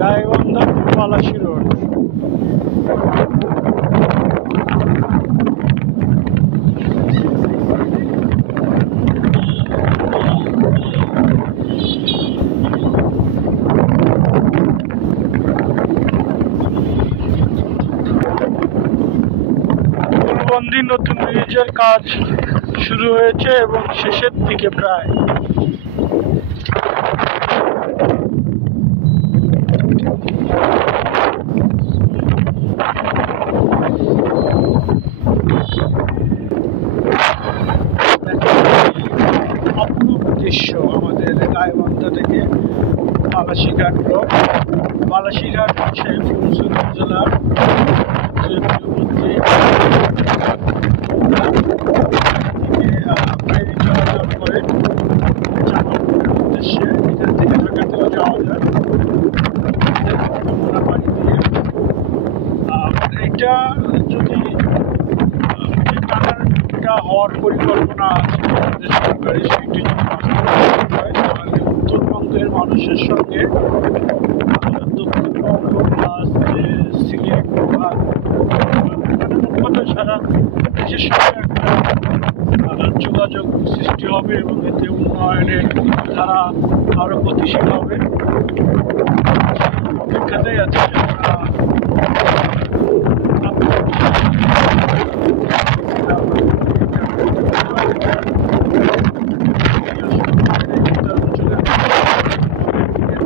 Gaibandha Palashi road. ফুলবন্দি নতুন ব্রিজের কাজ শুরু হয়েছে এবং শেষের দিকে প্রায়। অপরূপ দৃশ্য আমাদের গাইবান্ধা থেকে বালাসীঘাট ব্লক। বালাসীঘাট হচ্ছে ফুলছড়ি জেলার ফেরি চলাচল করে জামালপুরের উদ্দেশ্যে। এখান থেকে ঢাকাতেও যাওয়া যায় মোনাবাড়ি দিয়ে। এটা যদি টাকাটা হওয়ার পরিকল্পনা আছে আমাদের সরকারের, সেটি যদি বাস্তবায়িত হয় তাহলে উত্তরবঙ্গের মানুষের সঙ্গে দক্ষিণবঙ্গ প্লাস সিলেট বিভাগ কথা সারা দেশের সঙ্গে একটা যোগাযোগ সৃষ্টি হবে এবং এতে উন্নয়নের ধারা আরও গতিশীল হবে। অপেক্ষাতেই আছে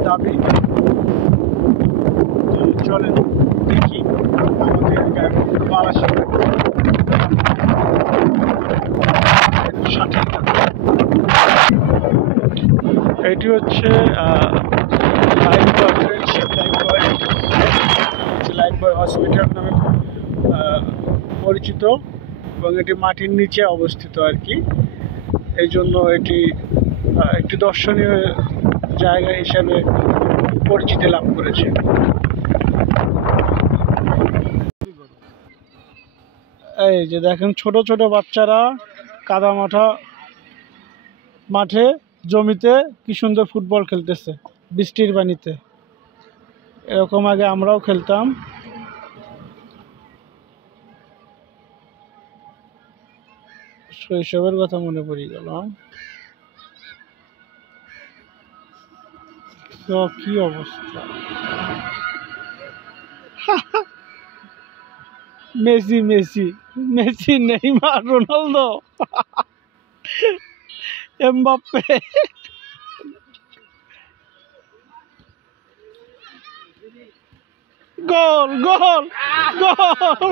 দাবি। চলেন দেখি আমাদের বালাসী এটি হচ্ছে লাইফবয় হসপিটাল নামে পরিচিত এবং এটি মাটির নিচে অবস্থিত আর কি। এই জন্য এটি একটি দর্শনীয় জায়গা হিসেবে পরিচিতি লাভ করেছে। এই যে দেখেন ছোট ছোট বাচ্চারা কাদামাঠা মাঠে জমিতে কি সুন্দর ফুটবল খেলতেছে বৃষ্টির পানিতে। এরকম আগে আমরাও খেলতাম। শৈশবের কথা মনে পড়ে গেল। তো কি অবস্থা! Messi Messi Messi, Neymar, Ronaldo, Mbappe. Goal goal গোল!